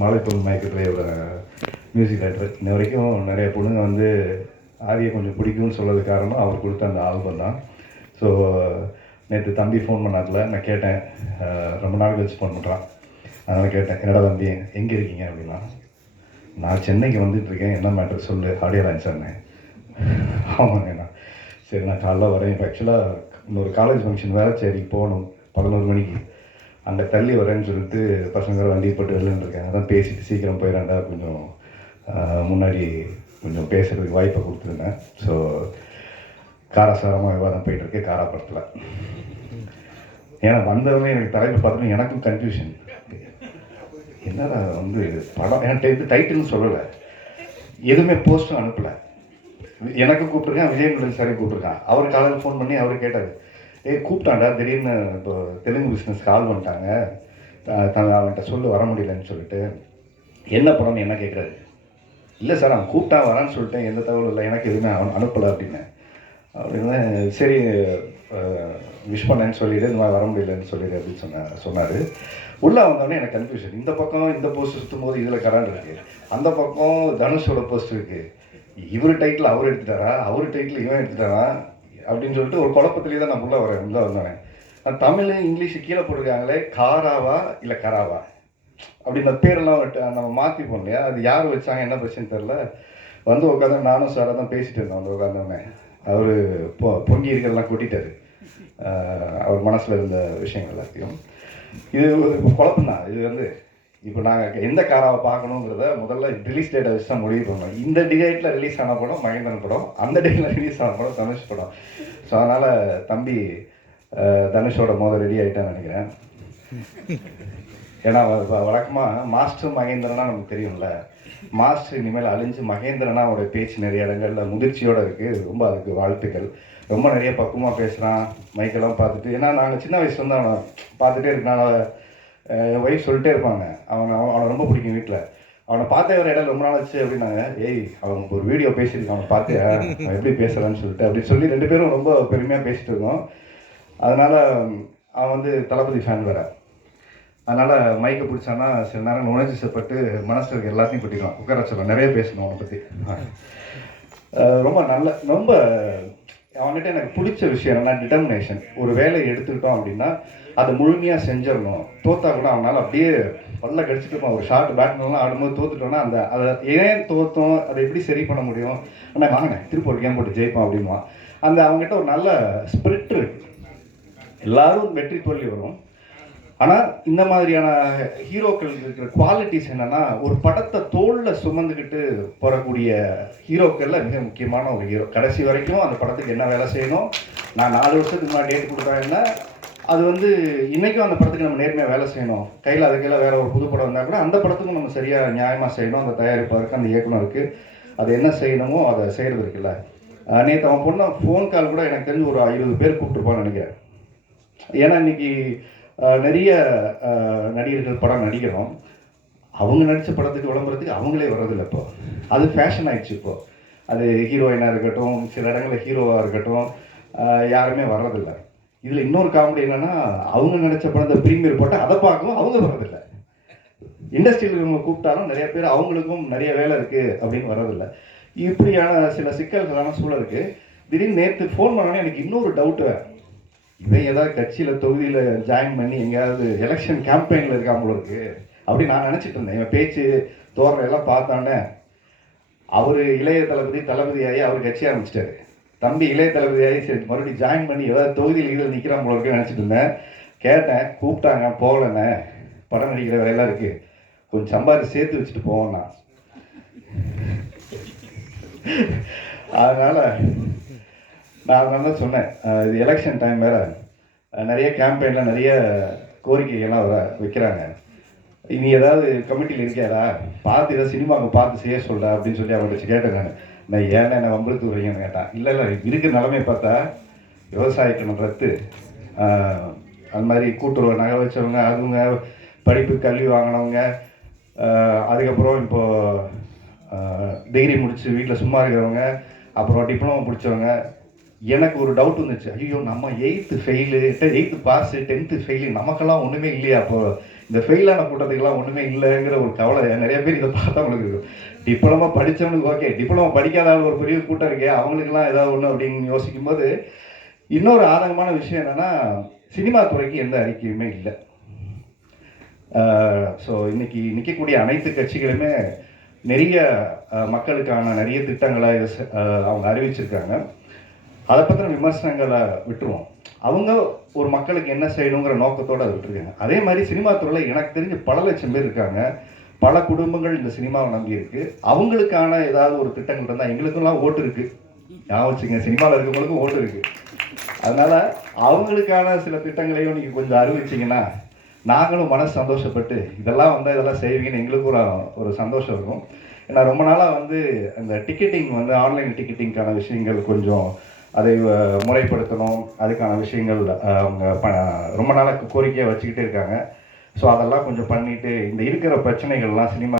மாலைப்பொருள் மயக்கத்துறையோட music director. இன்ன வரைக்கும் நிறைய பொண்ணுங்க வந்து ஆதியை கொஞ்சம் பிடிக்கும்னு சொல்றது காரணம் அவர் கொடுத்த அந்த ஆல்பம் தான். ஸோ நேற்று தம்பி ஃபோன் பண்ணார்ல, நான் கேட்டேன், ரொம்ப நாள் கழிச்சு ஃபோன் பண்ணுறான். அதனால் கேட்டேன், என்னடா தம்பி எங்கே இருக்கீங்க அப்படின்னா, நான் சென்னைக்கு வந்துட்டுருக்கேன், என்ன மேட்ரு சொல்லு, ஆடியோ லான்ச் சொன்னேன். ஆமாங்கண்ணா, சரி நான் காலைல வரேன். இப்போ ஆக்சுவலாக இன்னொரு காலேஜ் ஃபங்க்ஷன் வேறு, சரி போகணும் 11 மணிக்கு, அங்கே தள்ளி வரேன்னு சொல்லிட்டு பசங்க வண்டி போட்டு வரலன்ருக்காங்க. அதான் பேசிட்டு சீக்கிரம் போயிடாண்டா, கொஞ்சம் முன்னாடி கொஞ்சம் பேசுகிறதுக்கு வாய்ப்பை கொடுத்துருந்தேன். ஸோ காரசாரமாக விவாதம் போயிட்டுருக்கு காரா படத்தில். ஏன்னா வந்தவொடனே எனக்கு தலைப்பு பார்த்தோன்னா எனக்கும் கன்ஃபியூஷன், என்னடா வந்து படம் என்கிட்ட டைட்டில்னு சொல்லலை, எதுவுமே போஸ்ட்டும் அனுப்பலை. எனக்கு கூப்பிட்ருக்கேன், விஜய் முருகன் சாரையும் கூப்பிட்ருக்கான். அவர் காலையில் ஃபோன் பண்ணி அவர் கேட்டார், கூப்பிட்டாண்டா திடீர்னு இப்போ தெலுங்கு பிஸ்னஸ்க்கு ஆள் வந்துட்டாங்க, அவன்கிட்ட சொல்லு வர முடியலன்னு சொல்லிட்டு. என்ன படம்னு என்ன கேட்குறாரு. இல்லை சார் அவன் கூப்பிட்டா வரான்னு சொல்லிட்டேன், எந்த தகவலும் இல்லை, எனக்கு எதுவுமே அவன் அனுப்பலை அப்படின்னேன். அப்படின்னு சரி விஷ் பண்ணேன்னு சொல்லிவிடு, இந்த மாதிரி வர முடியலன்னு சொல்லிடு அப்படின்னு சொன்னார். உள்ளே வந்தோடனே எனக்கு கன்ஃபியூஷன். இந்த பக்கம் இந்த போஸ்ட் சுற்றும் போது இதில் கரண்ட் இருக்குது, அந்த பக்கம் தனுஷோட போஸ்ட் இருக்குது, இவர் டைட்டில் அவர் எடுத்துட்டாரா, அவர் டைட்டில் இவன் எடுத்துட்டாரா அப்படின்னு சொல்லிட்டு ஒரு குழப்பத்திலே தான் நான் உள்ளே வந்தோடனே. நான் தமிழ் இங்கிலீஷு கீழே போட்டிருக்காங்களே, காராவா இல்லை கராவா அப்படின்ற பேரெல்லாம் நம்ம மாற்றிப்போம் இல்லையா, அது யார் வச்சாங்க என்ன பிரச்சனை தெரில. வந்து உட்காந்து நானும் சாராக தான் பேசிகிட்டு இருந்தேன். வந்து உட்காந்தோடனே அவர் பொங்கி இருக்கிறதெல்லாம் கொட்டிட்டார், அவர் மனசில் இருந்த விஷயங்கள் எல்லாத்தையும். இது ஒரு குழப்பம்தான். இது வந்து இப்போ நாங்கள் எந்த காராவை பார்க்கணுங்கிறத முதல்ல ரிலீஸ் டேட்டை வச்சு தான் முடிவு பண்ணோம். இந்த டேட்டில் ரிலீஸ் ஆன படம் மகேந்திரன் படம், அந்த டேட்டில் ரிலீஸ் ஆன படம் தனுஷ் படம். ஸோ அதனால் தம்பி தனுஷோட ரெடி ஆகிட்டான்னு நினைக்கிறேன். ஏன்னா வழக்கமாக மாஸ்டர் மகேந்திரனா நமக்கு தெரியும்ல, மாஸ்டர் இனிமேல் அழிஞ்சு மகேந்திரனா அவருடைய பேச்சு நிறைய இடங்களில் முதிர்ச்சியோடு இருக்குது. ரொம்ப அதுக்கு வாழ்த்துக்கள். ரொம்ப நிறைய பக்குவமாக பேசுகிறான், மைக்கெல்லாம் பார்த்துட்டு. ஏன்னா நாங்கள் சின்ன வயசுலேருந்து அவனை பார்த்துட்டே இருக்கனால என் ஒய்ஃப் சொல்லிட்டே இருப்பாங்க, அவனை ரொம்ப பிடிக்கும் வீட்டில். அவனை பார்த்தே ஒரு இடம் ரொம்ப நாள் ஆச்சு அப்படின்னாங்க. அவன் ஒரு வீடியோ பேசியிருக்கான், அவனை பார்த்து அவன் எப்படி பேசுகிறான்னு சொல்லிட்டு அப்படின்னு சொல்லி 2 பேரும் ரொம்ப பெருமையாக பேசிகிட்டு இருக்கோம். அதனால் அவன் வந்து தளபதி ஃபேன் வேறு. அதனால் மைக்கை பிடிச்சான்னா சில நேரம் உணர்ச்சிப்பட்டு மனசில் இருக்க எல்லாத்தையும் பற்றிக்கலாம் உட்கார சொல்லலாம், நிறைய பேசணும் அவனை பற்றி. ரொம்ப ரொம்ப அவன்கிட்ட எனக்கு பிடிச்ச விஷயம் என்னன்னா டிட்டர்மினேஷன். ஒரு வேலையை எடுத்துக்கிட்டோம் அப்படின்னா அதை முழுமையாக செஞ்சிடணும். தோத்தா கூட அவனால் அப்படியே பல்ல கடிச்சிட்டு இருப்பான். ஒரு ஷார்ட் பேட்மெல்லாம் ஆடும்போது தோத்துட்டோன்னா அதை ஏன் தோற்றோம், அதை எப்படி சரி பண்ண முடியும், ஆனால் வாங்கினேன் திருப்பி ஒரு கேம் போட்டு ஜெயிப்பான் அப்படின்வான். அவங்ககிட்ட ஒரு நல்ல ஸ்பிரிட் இருக்கு. எல்லாரும் வெற்றி தோல்வி வரும், ஆனால் இந்த மாதிரியான ஹீரோக்கள் இருக்கிற குவாலிட்டிஸ் என்னன்னா, ஒரு படத்தை தோளில் சுமந்துக்கிட்டு போகக்கூடிய ஹீரோக்களில் மிக முக்கியமான ஒரு ஹீரோ. கடைசி வரைக்கும் அந்த படத்துக்கு என்ன வேலை செய்யணும், நான் 4 வருஷத்துக்கு முன்னாடி டேட் கொடுத்தாங்கன்னா அது வந்து இன்றைக்கும் அந்த படத்துக்கு நம்ம நேர்மையாக வேலை செய்யணும். கையில் அதுக்கெல்லாம் வேறு ஒரு புது படம் வந்தால் கூட அந்த படத்துக்கும் நம்ம சரியாக நியாயமாக செய்யணும். அந்த தயாரிப்பாருக்கு அந்த இயக்குனருக்கு அது என்ன செய்யணுமோ அதை செய்கிறது இருக்குல்ல. நேற்று அவன் பொண்ணை ஃபோன் கால் கூட எனக்கு தெரிஞ்சு ஒரு 50 பேர் கூப்பிட்டுருப்பான்னு நினைக்கிறேன். ஏன்னா இன்றைக்கி நிறைய நடிகர்கள் படம் நடிக்கிறோம், அவங்க நடித்த படத்துக்கு விளம்பரத்துக்கு அவங்களே வர்றதில்லை. இப்போ அது ஃபேஷன் ஆகிடுச்சு. இப்போது அது ஹீரோயினாக இருக்கட்டும், சில இடங்களில் ஹீரோவாக இருக்கட்டும், யாருமே வர்றதில்லை. இதில் இன்னொரு காமெடி என்னென்னா, அவங்க நடித்த படத்தை ப்ரீமியர் போட்டால் அதை பார்க்கவும் அவங்க வர்றதில்லை. இண்டஸ்ட்ரியில் இவங்க கூப்பிட்டாலும் நிறைய பேர் அவங்களுக்கும் நிறைய வேலை இருக்குது அப்படின்னு வர்றதில்லை. இப்படியான சில சிக்கல்களான சூழல் இருக்குது. திடீர்னு நேற்று ஃபோன் பண்ணோன்னே எனக்கு இன்னொரு டவுட்டு, இவன் ஏதாவது கட்சியில் தொகுதியில் ஜாயின் பண்ணி எங்கேயாவது எலெக்ஷன் கேம்பெயினில் இருக்காங்களுக்கு அப்படின்னு நான் நினச்சிட்டு இருந்தேன். இவன் பேச்சு தோரணை எல்லாம் பார்த்தானே அவர் இளைய தளபதியாகி அவர் கட்சி ஆரம்பிச்சிட்டாரு. தம்பி இளைய தளபதியாகி சரி மறுபடியும் ஜாயின் பண்ணி ஏதாவது தொகுதியில் இதில் நிற்கிறான் போல இருக்குன்னு நினச்சிட்டு இருந்தேன். கேட்டேன், கூப்பிட்டாங்க போகலண்ணே, படம் நடிக்கிற வேலையெல்லாம் இருக்குது, கொஞ்சம் சம்பாதி சேர்த்து வச்சுட்டு போவோம்னா. அதனால் நான் தான் சொன்னேன், இது எலெக்ஷன் டைம் வேறு, நிறைய கேம்பெயினில் நிறைய கோரிக்கைகள்லாம் வைக்கிறாங்க, நீ ஏதாவது கமிட்டியில் இருக்கியாடா, பார்த்து ஏதாவது சினிமாவுக்கு பார்த்து செய்ய சொல்கிறா அப்படின்னு சொல்லி அவங்கள்ட்ட கேட்டேன். நான் ஏன்னா என்னை வம்பளுத்து விடுறீங்கன்னு கேட்டான். இல்லை இருக்கிற நிலைமையை பார்த்தா விவசாயக்கணும் ரத்து, அது மாதிரி கூட்டுறவு நகை வச்சவங்க, அவங்க படிப்பு கல்வி வாங்கினவங்க, அதுக்கப்புறம் இப்போது டிகிரி முடித்து வீட்டில் சும்மா இருக்கிறவங்க, அப்புறம் டிப்ளமோ முடித்தவங்க. எனக்கு ஒரு டவுட் வந்துச்சு, ஐயோ நம்ம 8th fail 8th pass 10th fail நமக்கெல்லாம் ஒன்றுமே இல்லையா, அப்போது இந்த ஃபெயிலான கூட்டத்துக்கெல்லாம் ஒன்றுமே இல்லைங்கிற ஒரு கவலை நிறைய பேர் இதை பார்த்தா அவங்களுக்கு இருக்கும். டிப்ளமோ படித்தவனுக்கு ஓகே, டிப்ளமோ படிக்காத ஆள் ஒரு பெரிய கூட்டம் இருக்கே, அவங்களுக்குலாம் ஏதாவது ஒன்று அப்படின்னு யோசிக்கும்போது இன்னொரு ஆதங்கமான விஷயம் என்னென்னா, சினிமா துறைக்கு எந்த அறிக்கையுமே இல்லை. ஸோ இன்னைக்கு நிற்கக்கூடிய அனைத்து கட்சிகளுமே நிறைய மக்களுக்கான நிறைய திட்டங்களை அவங்க அறிவிச்சிருக்காங்க. அதை பற்றின விமர்சனங்களை விட்டுருவோம். அவங்க ஒரு மக்களுக்கு என்ன செய்யணுங்கிற நோக்கத்தோடு அதை விட்டுருக்காங்க. அதே மாதிரி சினிமா துறையில் எனக்கு தெரிஞ்சு பல லட்சம் பேர் இருக்காங்க. பல குடும்பங்கள் இந்த சினிமாவை நம்பி இருக்கு. அவங்களுக்கான ஏதாவது ஒரு திட்டங்கள் இருந்தால், எங்களுக்கெல்லாம் ஓட்டு இருக்கு, ஞாபகம் வச்சுங்க, சினிமாவில் இருக்கிறவங்களுக்கும் ஓட்டு இருக்கு. அதனால அவங்களுக்கான சில திட்டங்களையும் நீங்கள் கொஞ்சம் அறிவிச்சிங்கன்னா நாங்களும் மனசு சந்தோஷப்பட்டு இதெல்லாம் வந்தால் இதெல்லாம் செய்வீங்கன்னு எங்களுக்கு ஒரு சந்தோஷம் இருக்கும். ஏன்னா ரொம்ப நாளாக அந்த டிக்கெட்டிங் ஆன்லைன் டிக்கெட்டிங்கான விஷயங்கள் கொஞ்சம் அதை முறைப்படுத்தணும், அதுக்கான விஷயங்கள் அவங்க ரொம்ப நாளாக கோரிக்கையாக வச்சுக்கிட்டே இருக்காங்க. ஸோ அதெல்லாம் கொஞ்சம் பண்ணிவிட்டு இந்த இருக்கிற பிரச்சனைகள்லாம் சினிமா